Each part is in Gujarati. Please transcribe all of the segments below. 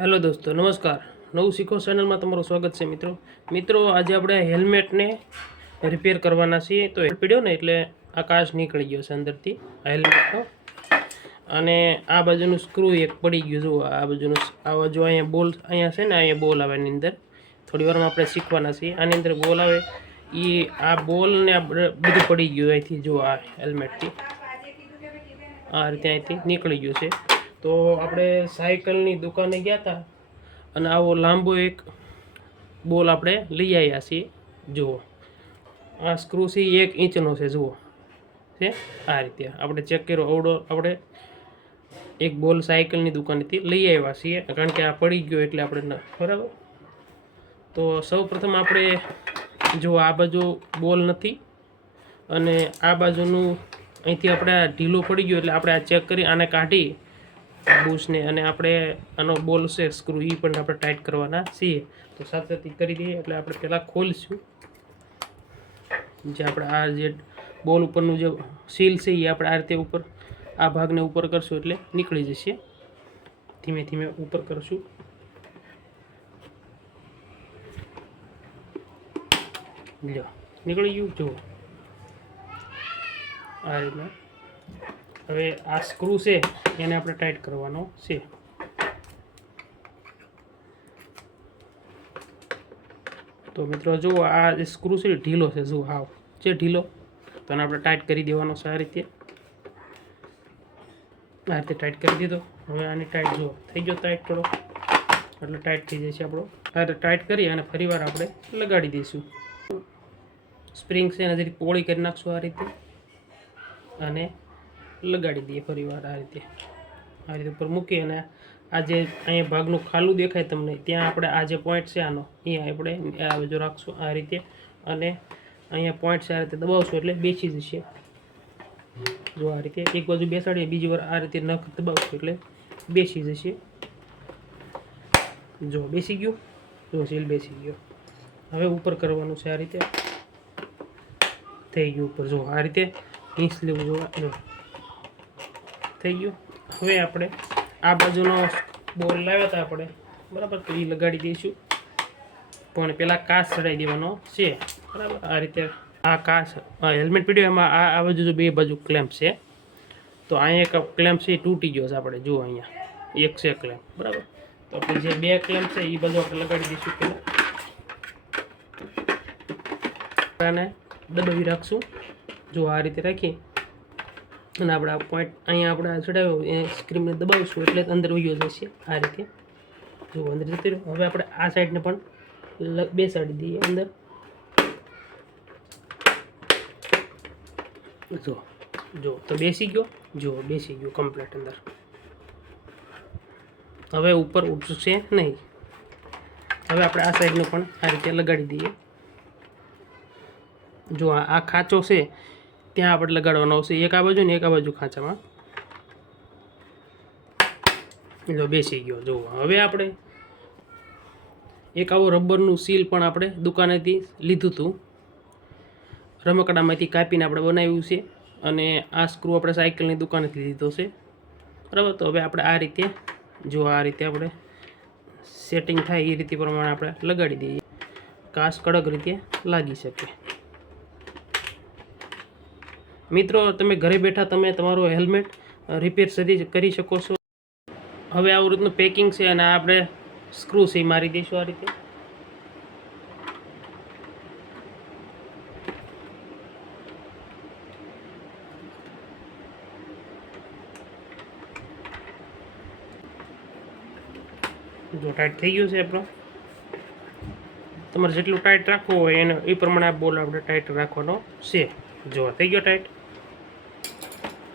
હેલો દોસ્તો, નમસ્કાર. નવું શીખો ચેનલમાં તમારું સ્વાગત છે મિત્રો. મિત્રો, આજે આપણે હેલ્મેટને રિપેર કરવાના છીએ. તો પીડ્યો ને એટલે આકાશ નીકળી ગયો છે અંદરથી, આ હેલ્મેટનો. અને આ બાજુનું સ્ક્રૂ એક પડી ગયું, જુઓ, આ બાજુનું આ બાજુ અહીંયા બોલ અહીંયા છે ને, અહીંયા બોલ આવે એની અંદર. થોડી વારમાં આપણે શીખવાના છીએ. આની અંદર બોલ આવે. એ આ બોલને બધું પડી ગયું અહીંથી, જુઓ, આ હેલ્મેટથી. આ રીતે અહીંથી નીકળી ગયું છે. તો આપણે સાયકલની દુકાને ગયા હતા અને આવો લાંબો એક બોલ આપણે લઈ આવ્યા છીએ. જુઓ. આ સ્ક્રૂ છે એક ઇંચનો છે, જુઓ. છે? આ રીતે. આપણે ચેક કર્યો, અવડો આપણે એક બોલ સાયકલની દુકાનેથી લઈ આવ્યા છીએ. કારણ કે આ પડી ગયો એટલે આપણે બરાબર? તો સૌ આપણે, જો આ બાજુ બોલ નથી અને આ બાજુનું અહીંથી આપણે ઢીલો પડી ગયો એટલે આપણે આ ચેક કરી, આને કાઢી બુશને અને આપણે આનો બોલ છે, સ્ક્રૂ એ પણ આપણે ટાઈટ કરવાના છીએ. તો સાથે સાથે કરી દઈએ, એટલે આપણે પહેલાં ખોલીશું. જે આપણે આ જે બોલ ઉપરનું જે સીલ છે એ આપણે આ રીતે ઉપર, આ ભાગને ઉપર કરશું એટલે નીકળી જશે. ધીમે ધીમે ઉપર કરશું. લ્યો, નીકળી ગયું, જુઓ. આ રીતના. હવે આ સ્ક્રૂ છે, એને આપણે ટાઈટ કરવાનો છે. તો મિત્રો જુઓ, આ જે સ્ક્રૂ છે ઢીલો છે, જુઓ, હાવ. છે ઢીલો, તો એને આપણે ટાઈટ કરી દેવાનો આ રીતે. આ રીતે ટાઈટ કરી દીધો. હવે આની ટાઈટ જુઓ, થઈ ગયો ટાઈટ થોડો. એટલે ટાઈટ થઈ જશે આપણો. આ રીતે ટાઈટ કરી અને ફરીવાર આપણે લગાડી દઈશું. સ્પ્રિંગ છે એને જરી પોળી કરી નાખશું આ રીતે. અને લગાડી દઈએ ફરીવાર આ રીતે. આ રીતે ઉપર મૂકી અને આ જે અહીંયા ભાગનું ખાલું દેખાય તમને, ત્યાં આપણે આ જે પોઈન્ટ છે આનો અહીંયા આપણે આ બાજુ રાખશું આ રીતે. અને અહીંયા પોઈન્ટ છે આ રીતે દબાવશું એટલે બેસી જશે. જો આ રીતે એક બાજુ બેસાડીએ, બીજી વાર આ રીતે નખ દબાવશું એટલે બેસી જશે. જો બેસી ગયું જો સીલ બેસી ગયો. હવે ઉપર કરવાનું છે આ રીતે. થઈ ગયું ઉપર. જો આ રીતે હિંસ લેવું જોવા, જો. થઈ ગયું. હવે આપણે આ બાજુનો બોલ લાવ્યા હતા આપણે બરાબર તો એ લગાડી દઈશું. પણ પહેલાં કાચ ચડાવી દેવાનો છે. બરાબર? આ રીતે આ કાચ હેલ્મેટ પીડ્યો, એમાં આ આ બાજુ બે બાજુ ક્લેમ્પ છે. તો અહીંયા એક ક્લેમ્પ છે, એ તૂટી ગયો છે આપણે, જુઓ અહીંયા. એક છે ક્લેમ્પ બરાબર? તો આપણે જે બે ક્લેમ્પ છે એ બધું આપણે લગાડી દઈશું પહેલાં દબાવી રાખશું. જો આ રીતે રાખી અને આપણે આ પોઈન્ટ અહીંયા આપણે ચડાવ્યો એ સ્ક્રીનને દબાવીશું એટલે અંદર વયો જશે આ રીતે. જો અંદર જતી રહ્યો. હવે આપણે આ સાઈડને પણ બેસાડી દઈએ અંદર. જો જો, તો બેસી ગયો. જો, બેસી ગયો કમ્પ્લીટ અંદર. હવે ઉપર ઉઠશે નહીં. હવે આપણે આ સાઈડને પણ આ રીતે લગાડી દઈએ. જો આ ખાંચો છે ત્યાં આપણે લગાડવાનો આવશે એક આ બાજુ ને એક આ બાજુ ખાંચામાં. જો બેસી ગયો. જુઓ. હવે આપણે એક આવો રબરનું સીલ પણ આપણે દુકાનેથી લીધું હતું. રમકડામાંથી કાપીને આપણે બનાવ્યું છે અને આ સ્ક્રૂ આપણે સાયકલની દુકાનેથી લીધો છે. બરાબર? તો હવે આપણે આ રીતે, જો આ રીતે આપણે સેટિંગ થાય એ રીતે પ્રમાણે આપણે લગાડી દઈએ. કાચ કડક રીતે લાગી શકે. મિત્રો, તમે ઘરે બેઠા તમે તમારું હેલ્મેટ રિપેર સરી કરી શકો છો. હવે આવું રીતનું પેકિંગ છે અને આપણે સ્ક્રૂ છે મારી દઈશું આ રીતે. જો ટાઈટ થઈ ગયું છે આપણો. તમારે જેટલું ટાઈટ રાખવું હોય એને, એ પ્રમાણે આ બોલ આપણે ટાઈટ રાખવાનો છે. જો થઈ ગયો ટાઈટ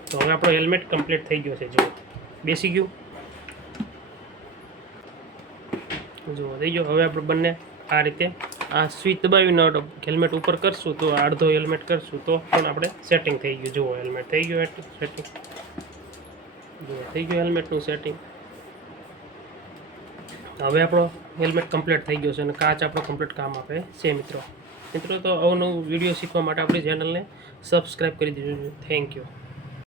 તો હવે આપણો હેલ્મેટ કમ્પ્લીટ થઈ ગયો છે, જુઓ. બેસી ગયું. જુઓ, થઈ ગયો. હવે આપણે બંને આ રીતે આ સ્વિચ દબાવીને હેલ્મેટ ઉપર કરશું, તો અડધો હેલ્મેટ કરશું, તો પણ આપણે સેટિંગ થઈ ગયું. જુઓ હેલ્મેટ થઈ ગયું સેટિંગ જુઓ, થઈ ગયું હેલ્મેટનું સેટિંગ હવે આપણો હેલ્મેટ કમ્પ્લીટ થઈ ગયો છે અને કાચ આપણો કમ્પ્લીટ કામ આપે છે, મિત્રો. મિત્રો તો અવનવું વીડિયો શીખવા માટે આપણી ચેનલને સબસ્ક્રાઈબ કરી દેજો. Thank you